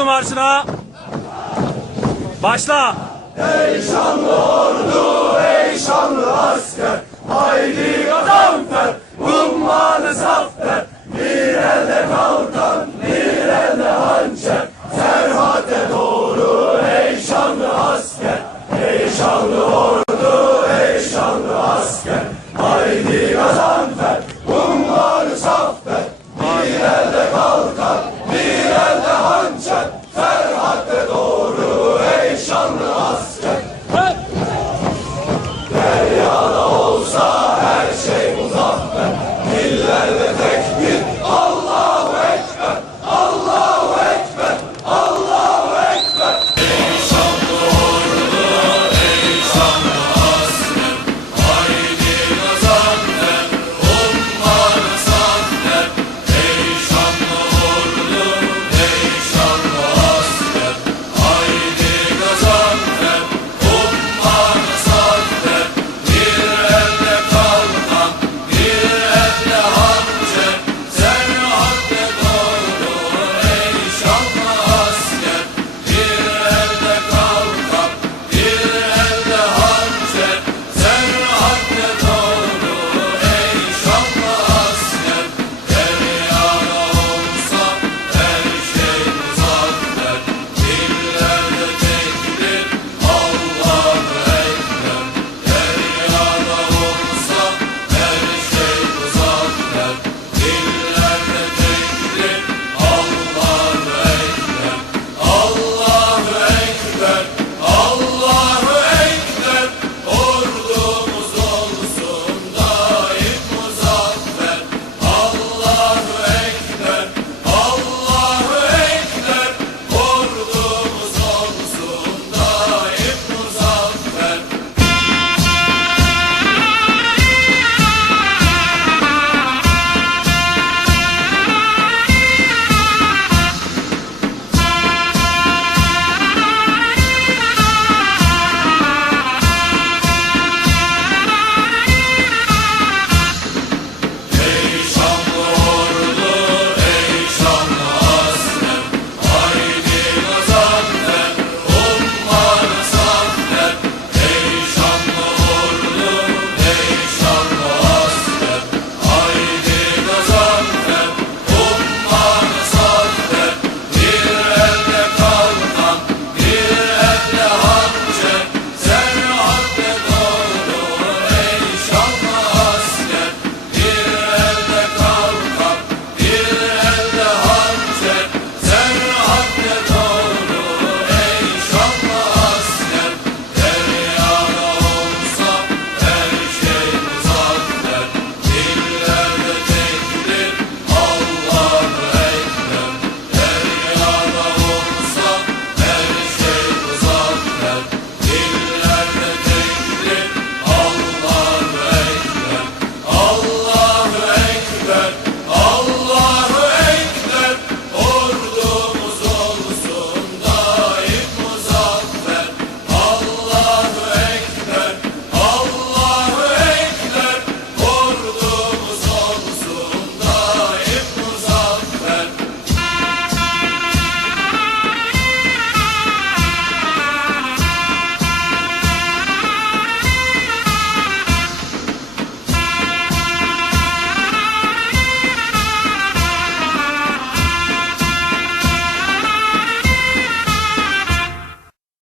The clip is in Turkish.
Ordu Marşı'na başla. Ey şanlı ordu, ey şanlı asker, haydi gazanfer, ummanı zaffer, bir elle kalkan, bir elle hançer, serhate doğru, ey şanlı asker, ey şanlı ordu.